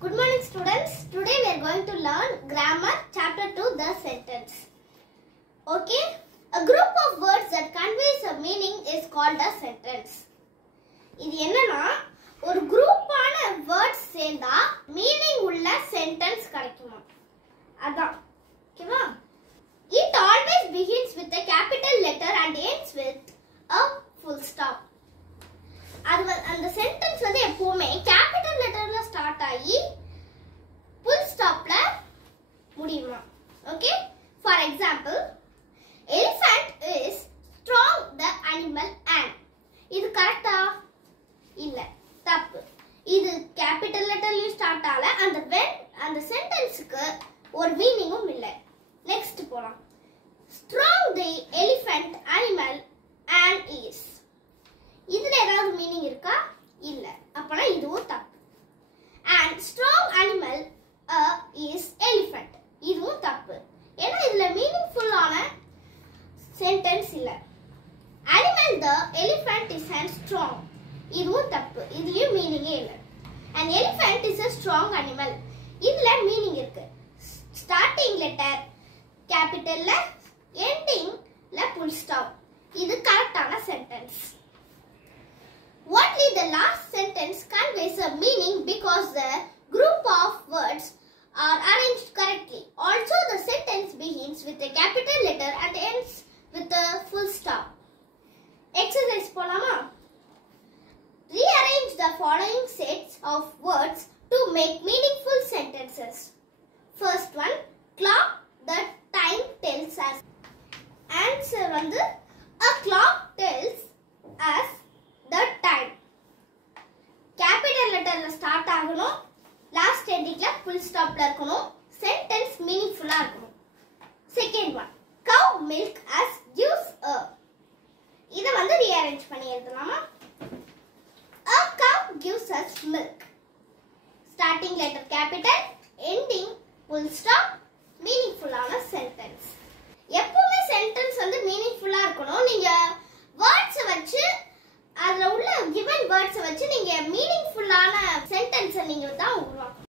Good morning students. Today we are going to learn grammar chapter 2 the sentence. Okay? A group of words that conveys a meaning is called a sentence. இது என்னன்னா ஒரு குரூப்பான words சேர்ந்தா meaning உள்ள sentence கிடைக்குமா அதான் ஓகேவா It always begins with a capital letter and ends with a full stop. அந்த sentence வந்து எப்பவுமே கேபிட்டல் லெட்டர்ல ஸ்டார்ட் ஆகி full stopல முடியுமா okay for example elephant is strong the animal and இது கரெக்ட்டா இல்ல தப்பு இது கேபிட்டல் லெட்டர்லயும் ஸ்டார்ட் ஆல அந்த சென்டென்ஸ்க்கு ஒரு மீனிங்கும் இல்ல நெக்ஸ்ட் போலாம் strong the elephant animal and is இதுல ஏதாவது மீனிங் இருக்கா இல்ல அப்பனா இதுவும் தப்பு and strong animal is elephant இதுவும் தப்பு ஏன்னா இதுல மீனிங்ஃபுல் ஆன சென்டென்ஸ் இல்ல animal the elephant is strong இதுவும் தப்பு இதுலயும் மீனிங்கே இல்ல an elephant is a strong animal இதுல மீனிங் இருக்கு ஸ்டார்டிங் லெட்டர் கேபிட்டல்ல எண்டிங்ல full stop இது கரெக்ட்டான sentence Only the last sentence conveys a meaning because the group of words are arranged correctly. Also, the sentence begins with a capital letter and ends with a full stop. Exercise polama. Rearrange the following sets of words to make meaningful sentences. First one, clock, the time tells us. Answer வந்து a clock tells us the time. Capital letterல start ஆகணும் last எண்டிங்ல full stopல இருக்கணும் sentence மீனிங்ஃபுல்லா இருக்கணும் second one cow milk as gives a இத வந்து ரீஅரேஞ்ச் பண்ணி எழுதலாமா a cow gives us milk starting letter capital ending full stop மீனிங்ஃபுல்லான சென்டென்ஸ் எப்பவுமே சென்டென்ஸ் வந்து மீனிங்ஃபுல்லா இருக்கணும் நீங்க வேர்ட்ஸ் வச்சு அதுல உள்ள given words வச்சு நீங்க மீனிங்ஃபுல்லான சென்டென்ஸ் நீங்க தான் உருவாக்கணும்